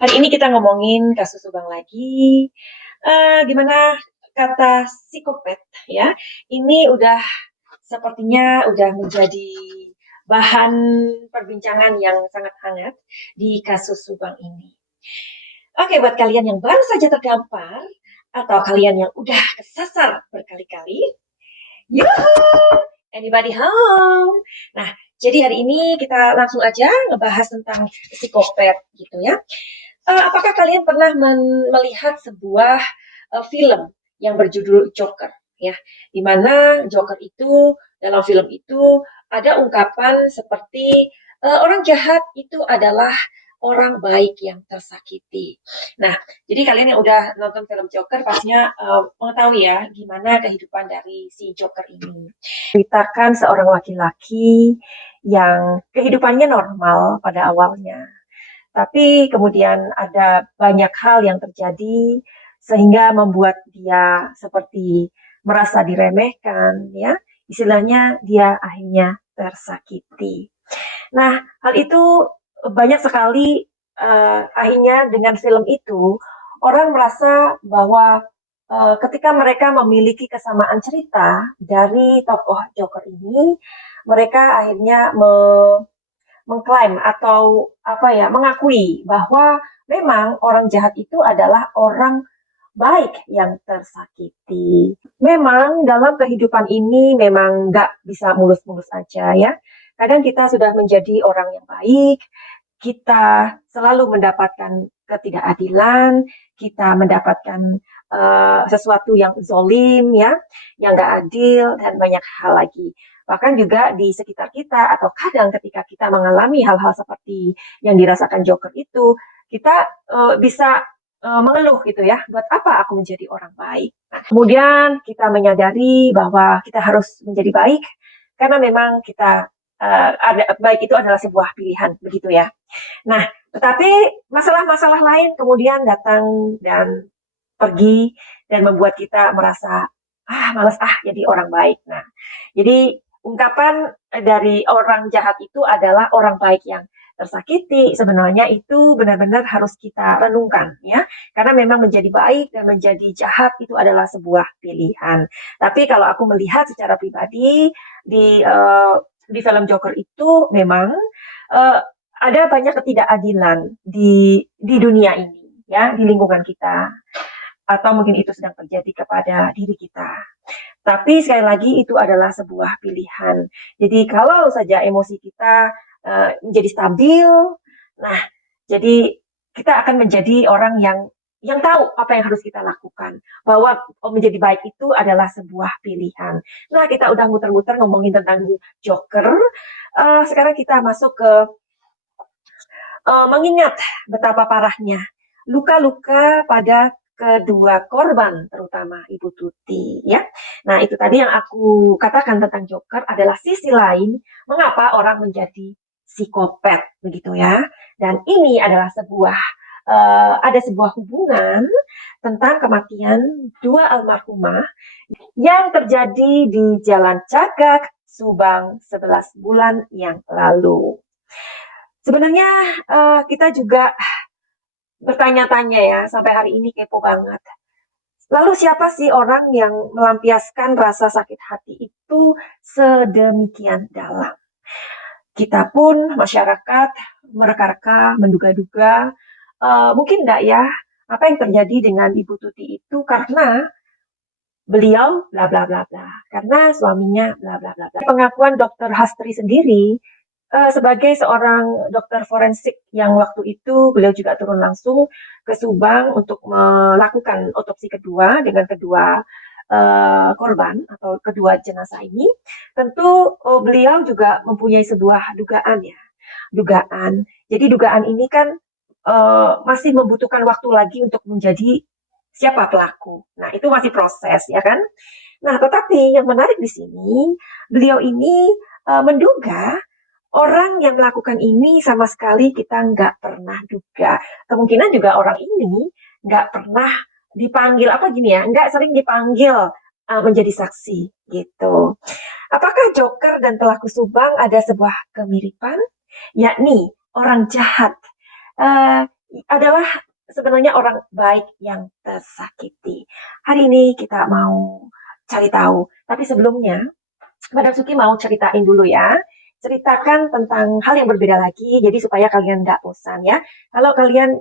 Hari ini kita ngomongin kasus Subang lagi, gimana kata psikopat ya, ini sepertinya udah menjadi bahan perbincangan yang sangat hangat di kasus Subang ini. Oke, buat kalian yang baru saja terdampar atau kalian yang udah kesasar berkali-kali, yuhuu, anybody home? Nah, jadi hari ini kita langsung aja ngebahas tentang psikopat gitu ya. Apakah kalian pernah melihat sebuah film yang berjudul Joker, ya, di mana Joker itu dalam film itu ada ungkapan seperti orang jahat itu adalah orang baik yang tersakiti. Nah, jadi kalian yang udah nonton film Joker pastinya mengetahui ya gimana kehidupan dari si Joker ini. Ceritakan seorang laki-laki yang kehidupannya normal pada awalnya, tapi kemudian ada banyak hal yang terjadi sehingga membuat dia seperti merasa diremehkan, ya. Istilahnya dia akhirnya tersakiti. Nah, hal itu banyak sekali akhirnya dengan film itu orang merasa bahwa ketika mereka memiliki kesamaan cerita dari tokoh Joker ini, mereka akhirnya mengklaim atau mengakui bahwa memang orang jahat itu adalah orang baik yang tersakiti. Memang dalam kehidupan ini memang nggak bisa mulus-mulus aja ya. Kadang kita sudah menjadi orang yang baik, kita selalu mendapatkan ketidakadilan, kita mendapatkan sesuatu yang zolim ya, yang nggak adil dan banyak hal lagi. Bahkan juga di sekitar kita atau kadang ketika kita mengalami hal-hal seperti yang dirasakan Joker itu, kita bisa mengeluh gitu ya, buat apa aku menjadi orang baik. Nah, kemudian kita menyadari bahwa kita harus menjadi baik karena memang kita baik itu adalah sebuah pilihan begitu ya. Nah, tetapi masalah-masalah lain kemudian datang dan pergi dan membuat kita merasa males jadi orang baik. Nah, jadi ungkapan dari orang jahat itu adalah orang baik yang tersakiti. Sebenarnya itu benar-benar harus kita renungkan ya, karena memang menjadi baik dan menjadi jahat itu adalah sebuah pilihan. Tapi kalau aku melihat secara pribadi di film Joker itu memang uh, ada banyak ketidakadilan di dunia ini ya, di lingkungan kita, atau mungkin itu sedang terjadi kepada diri kita. Tapi sekali lagi itu adalah sebuah pilihan. Jadi kalau saja emosi kita menjadi stabil, nah jadi kita akan menjadi orang yang tahu apa yang harus kita lakukan. Bahwa menjadi baik itu adalah sebuah pilihan. Nah, kita udah muter-muter ngomongin tentang Joker. Sekarang kita masuk ke mengingat betapa parahnya luka-luka pada kedua korban, terutama Ibu Tuti ya. Nah, itu tadi yang aku katakan tentang Joker adalah sisi lain mengapa orang menjadi psikopat begitu ya. Dan ini adalah ada sebuah hubungan tentang kematian dua almarhumah yang terjadi di Jalan Cagak, Subang 11 bulan yang lalu. Sebenarnya kita juga bertanya-tanya ya, sampai hari ini kepo banget. Lalu siapa sih orang yang melampiaskan rasa sakit hati itu sedemikian dalam? Kita pun masyarakat mereka-reka, menduga-duga, mungkin enggak ya, apa yang terjadi dengan Ibu Tuti itu karena beliau bla bla bla bla, karena suaminya bla bla bla bla. Pengakuan Dokter Hastri sendiri sebagai seorang dokter forensik yang waktu itu beliau juga turun langsung ke Subang untuk melakukan otopsi kedua dengan kedua korban atau kedua jenazah ini, tentu beliau juga mempunyai sebuah dugaan ya, dugaan. Jadi dugaan ini kan masih membutuhkan waktu lagi untuk menjadi siapa pelaku. Nah, itu masih proses ya kan. Nah, tetapi yang menarik di sini, beliau ini menduga orang yang melakukan ini sama sekali kita nggak pernah duga. Kemungkinan juga orang ini nggak pernah dipanggil, apa gini ya, nggak sering dipanggil menjadi saksi gitu. Apakah Joker dan pelaku Subang ada sebuah kemiripan? Yakni orang jahat adalah sebenarnya orang baik yang tersakiti. Hari ini kita mau cari tahu, tapi sebelumnya Madam Suki mau ceritain dulu ya. Ceritakan tentang hal yang berbeda lagi, jadi supaya kalian nggak bosan ya. Kalau kalian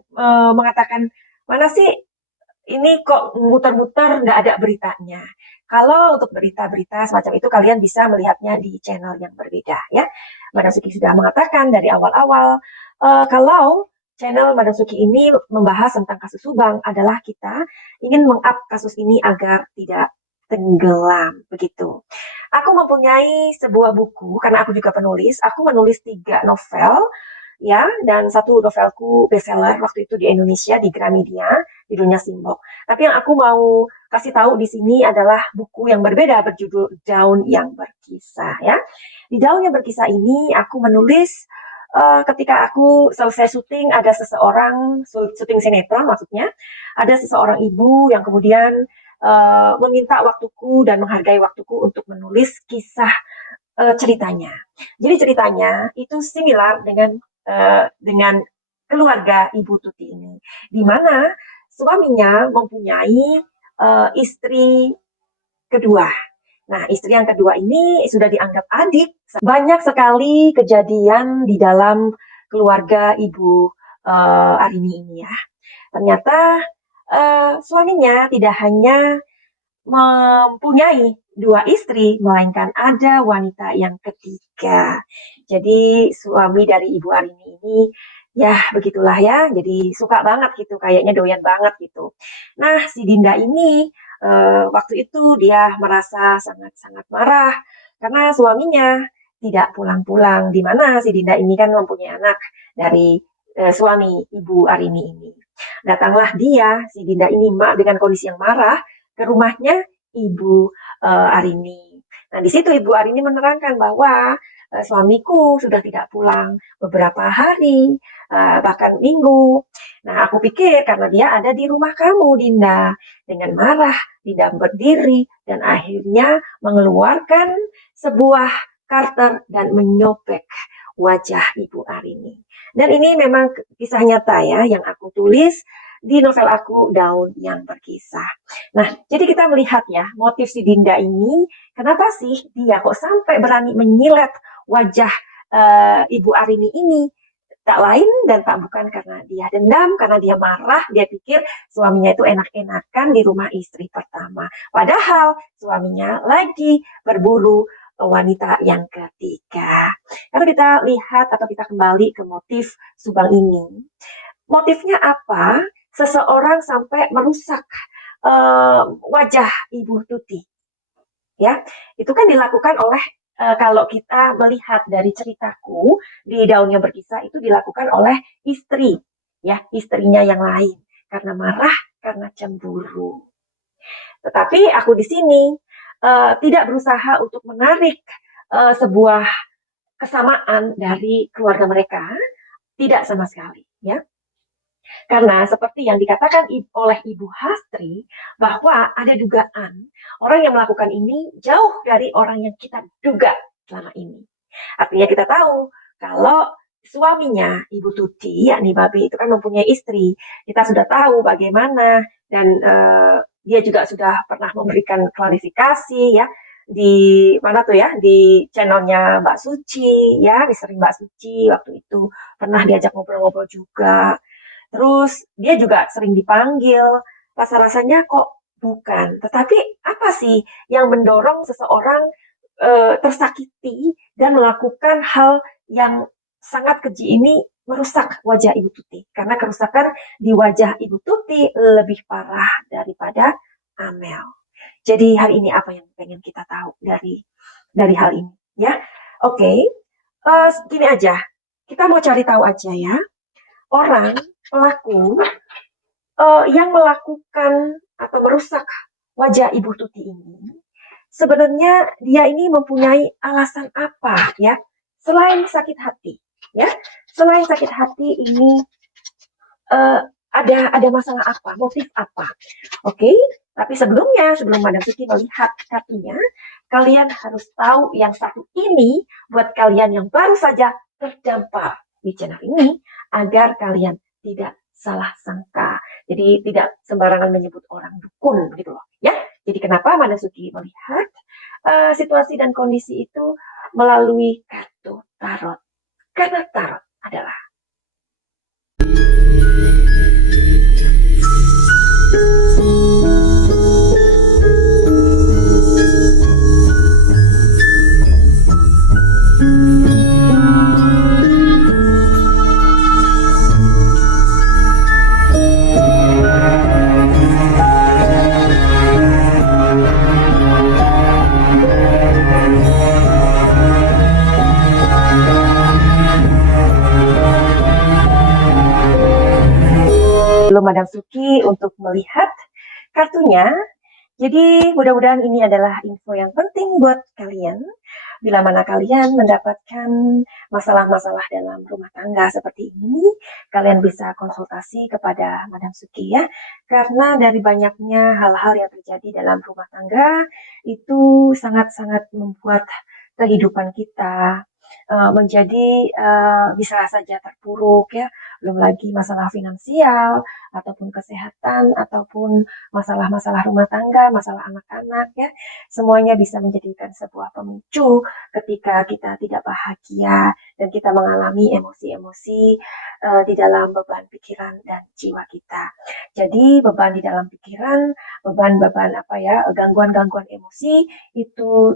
mengatakan, mana sih ini kok muter-muter nggak ada beritanya. Kalau untuk berita-berita semacam itu kalian bisa melihatnya di channel yang berbeda ya. Madam Suki sudah mengatakan dari awal-awal kalau channel Madam Suki ini membahas tentang kasus Subang adalah kita ingin meng-up kasus ini agar tidak tenggelam begitu. Aku mempunyai sebuah buku karena aku juga penulis. Aku menulis 3 novel ya, dan satu novelku bestseller waktu itu di Indonesia di Gramedia, judulnya Simbok. Tapi yang aku mau kasih tahu di sini adalah buku yang berbeda berjudul Daun yang Berkisah ya. Di Daun yang Berkisah ini aku menulis ketika aku selesai syuting, ada seseorang syuting sinetron maksudnya, ada seseorang ibu yang kemudian meminta waktuku dan menghargai waktuku untuk menulis kisah ceritanya. Jadi ceritanya itu similar dengan keluarga Ibu Tuti ini, di mana suaminya mempunyai istri kedua. Nah, istri yang kedua ini sudah dianggap adik. Banyak sekali kejadian di dalam keluarga Ibu Arini ini ya. Ternyata suaminya tidak hanya mempunyai 2 istri, melainkan ada wanita yang ketiga. Jadi suami dari Ibu Arini ini, ya begitulah ya, jadi suka banget gitu, kayaknya doyan banget gitu. Nah, si Dinda ini waktu itu dia merasa sangat-sangat marah karena suaminya tidak pulang-pulang, di mana si Dinda ini kan mempunyai anak dari suami Ibu Arini ini. Datanglah dia, si Dinda ini dengan kondisi yang marah, ke rumahnya Ibu Arini. Nah, di situ Ibu Arini menerangkan bahwa suamiku sudah tidak pulang beberapa hari, bahkan minggu. Nah, aku pikir karena dia ada di rumah kamu, Dinda. Dengan marah, Dinda berdiri dan akhirnya mengeluarkan sebuah karter dan menyobek wajah Ibu Arini. Dan ini memang kisah nyata ya yang aku tulis di novel aku Daun yang Berkisah. Nah, jadi kita melihat ya, motif si Dinda ini, kenapa sih dia kok sampai berani menyilet wajah Ibu Arini ini? Tak lain dan tak bukan karena dia dendam, karena dia marah, dia pikir suaminya itu enak-enakan di rumah istri pertama. Padahal suaminya lagi berburu wanita yang ketiga. Kalau kita lihat atau kita kembali ke motif Subang ini, motifnya apa? Seseorang sampai merusak wajah Ibu Tuti. Ya, itu kan dilakukan oleh kalau kita melihat dari ceritaku di Daun yang Berkisah itu dilakukan oleh istri, ya, istrinya yang lain karena marah, karena cemburu. Tetapi aku di sini tidak berusaha untuk menarik sebuah kesamaan dari keluarga mereka, tidak sama sekali, ya. Karena seperti yang dikatakan oleh Ibu Hastri, bahwa ada dugaan orang yang melakukan ini jauh dari orang yang kita duga selama ini. Artinya kita tahu kalau suaminya Ibu Tuti, yakni Babe itu kan mempunyai istri. Kita sudah tahu bagaimana dan dia juga sudah pernah memberikan klarifikasi ya di mana tuh ya di channelnya Mbak Suci ya, sering Mbak Suci waktu itu pernah diajak ngobrol-ngobrol juga. Terus dia juga sering dipanggil, rasa-rasanya kok bukan. Tetapi apa sih yang mendorong seseorang tersakiti dan melakukan hal yang sangat keji ini merusak wajah Ibu Tuti? Karena kerusakan di wajah Ibu Tuti lebih parah daripada Amel. Jadi hari ini apa yang pengen kita tahu dari hal ini? Ya, oke. Gini aja, kita mau cari tahu aja ya. Orang pelaku yang melakukan atau merusak wajah Ibu Tuti ini, sebenarnya dia ini mempunyai alasan apa ya? Selain sakit hati, ya. Selain sakit hati ini ada masalah apa? Motif apa? Oke? Tapi sebelumnya, sebelum Madam Suci melihat kartunya, kalian harus tahu yang satu ini buat kalian yang baru saja terdampak di channel ini agar kalian tidak salah sangka. Jadi tidak sembarangan menyebut orang dukun gitu loh ya. Jadi kenapa Madam Suki melihat situasi dan kondisi itu melalui kartu tarot? Karena tarot adalah belum Madam Suki untuk melihat kartunya. Jadi mudah-mudahan ini adalah info yang penting buat kalian. Bila mana kalian mendapatkan masalah-masalah dalam rumah tangga seperti ini, kalian bisa konsultasi kepada Madam Suki ya. Karena dari banyaknya hal-hal yang terjadi dalam rumah tangga, itu sangat-sangat membuat kehidupan kita menjadi bisa saja terpuruk ya. Belum lagi masalah finansial, ataupun kesehatan, ataupun masalah-masalah rumah tangga, masalah anak-anak ya, semuanya bisa menjadikan sebuah pemicu ketika kita tidak bahagia dan kita mengalami emosi-emosi di dalam beban pikiran dan jiwa kita. Jadi beban di dalam pikiran, beban-beban apa ya, gangguan-gangguan emosi itu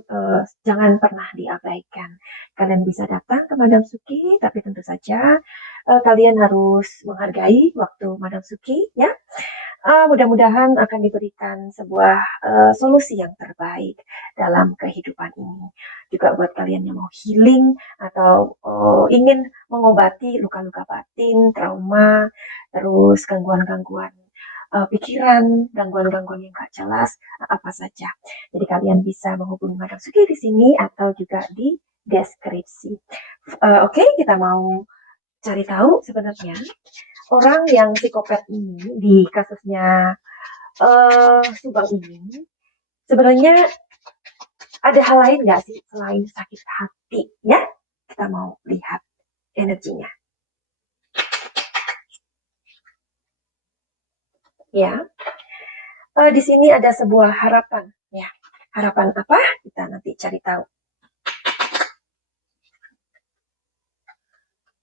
jangan pernah diabaikan. Kalian bisa datang ke Madam Suki, tapi tentu saja kalian harus menghargai waktu Madam Suki ya. Mudah-mudahan akan diberikan sebuah solusi yang terbaik dalam kehidupan ini. Juga buat kalian yang mau healing atau ingin mengobati luka-luka batin, trauma, terus gangguan-gangguan pikiran, gangguan-gangguan yang gak jelas, apa saja. Jadi kalian bisa menghubungi Madam Suki di sini atau juga di deskripsi. Oke, kita mau cari tahu sebenarnya orang yang psikopat ini di kasusnya Subang ini sebenarnya ada hal lain nggak sih selain sakit hati ya? Kita mau lihat energinya. Ya, di sini ada sebuah harapan ya. Harapan apa? Kita nanti cari tahu.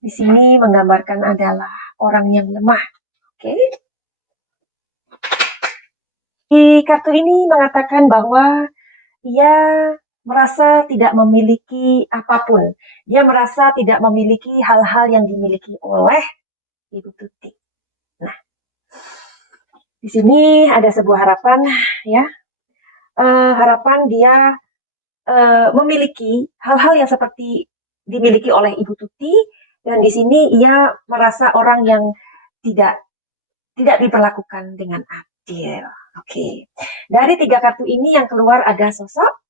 Di sini menggambarkan adalah orang yang lemah. Oke. Di kartu ini mengatakan bahwa ia merasa tidak memiliki apapun. Dia merasa tidak memiliki hal-hal yang dimiliki oleh Ibu Tuti. Nah, di sini ada sebuah harapan ya. Harapan dia memiliki hal-hal yang seperti dimiliki oleh Ibu Tuti, dan di sini ia merasa orang yang tidak diperlakukan dengan adil. Oke. Dari 3 kartu ini yang keluar ada sosok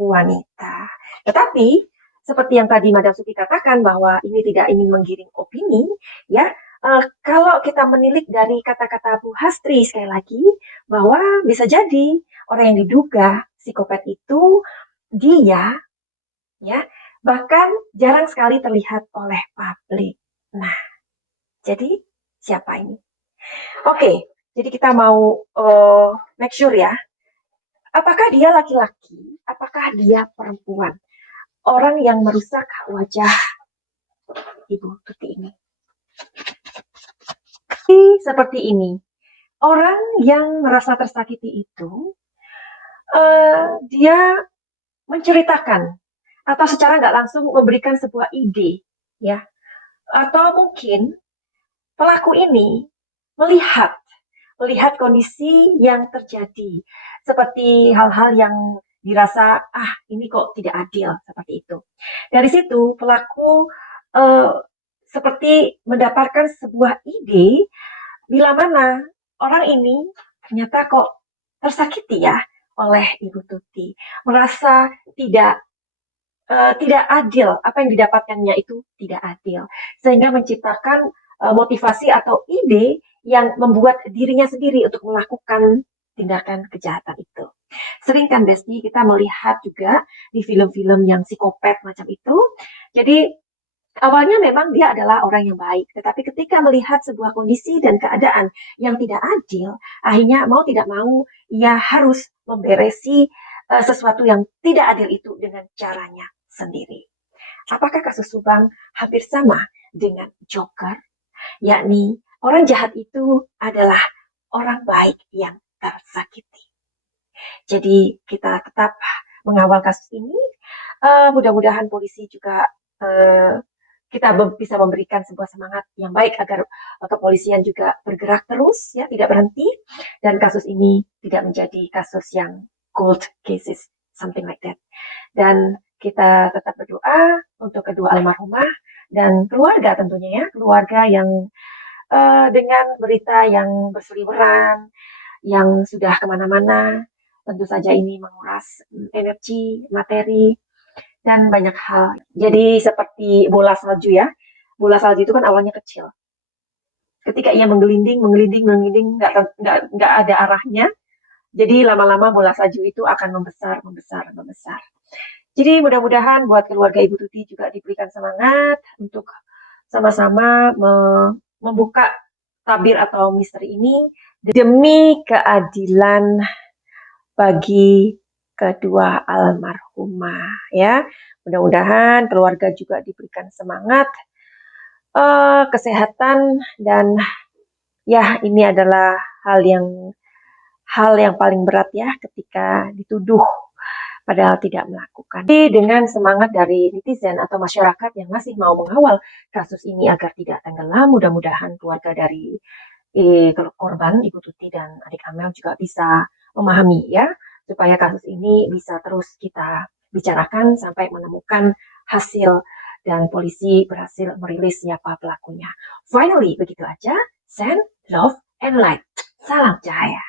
wanita. Tetapi seperti yang tadi Madam Suki katakan bahwa ini tidak ingin menggiring opini, ya. Kalau kita menilik dari kata-kata Bu Hastri sekali lagi bahwa bisa jadi orang yang diduga psikopat itu dia, ya, bahkan jarang sekali terlihat oleh publik. Nah, jadi siapa ini? Oke, jadi kita mau make sure ya. Apakah dia laki-laki? Apakah dia perempuan? Orang yang merusak wajah Ibu Tuti ini. Seperti ini. Orang yang merasa tersakiti itu, dia menceritakan atau secara nggak langsung memberikan sebuah ide, ya. Atau mungkin pelaku ini melihat kondisi yang terjadi, seperti hal-hal yang dirasa ini kok tidak adil, seperti itu. Dari situ pelaku seperti mendapatkan sebuah ide bila mana orang ini ternyata kok tersakiti ya oleh Ibu Tuti, merasa tidak adil, apa yang didapatkannya itu tidak adil, sehingga menciptakan motivasi atau ide yang membuat dirinya sendiri untuk melakukan tindakan kejahatan itu. Sering kan Besti kita melihat juga di film-film yang psikopat macam itu. Jadi Awalnya memang dia adalah orang yang baik, tetapi ketika melihat sebuah kondisi dan keadaan yang tidak adil, akhirnya mau tidak mau ia harus memberesi sesuatu yang tidak adil itu dengan caranya sendiri. Apakah kasus Subang hampir sama dengan Joker? Yakni orang jahat itu adalah orang baik yang tersakiti. Jadi kita tetap mengawal kasus ini. Mudah-mudahan polisi juga kita bisa memberikan sebuah semangat yang baik agar kepolisian juga bergerak terus, ya, tidak berhenti, dan kasus ini tidak menjadi kasus yang cold cases, something like that. Dan kita tetap berdoa untuk kedua almarhumah dan keluarga tentunya, ya, keluarga yang dengan berita yang berseliweran, yang sudah kemana-mana, tentu saja ini menguras energi, materi, dan banyak hal. Jadi seperti bola salju, ya. Bola salju itu kan awalnya kecil. Ketika ia menggelinding, nggak ada arahnya. Jadi lama-lama bola salju itu akan membesar, membesar, membesar. Jadi mudah-mudahan buat keluarga Ibu Tuti juga diberikan semangat untuk sama-sama membuka tabir atau misteri ini demi keadilan bagi kedua almarhumah, ya. Mudah-mudahan keluarga juga diberikan semangat, kesehatan, dan ya, ini adalah hal yang paling berat, ya, ketika dituduh padahal tidak melakukan. Jadi dengan semangat dari netizen atau masyarakat yang masih mau mengawal kasus ini agar tidak tenggelam, mudah-mudahan keluarga dari korban Ibu Tuti dan adik Amel juga bisa memahami, ya, supaya kasus ini bisa terus kita bicarakan sampai menemukan hasil dan polisi berhasil merilis siapa pelakunya. Finally, begitu aja. Send love and light. Salam cahaya.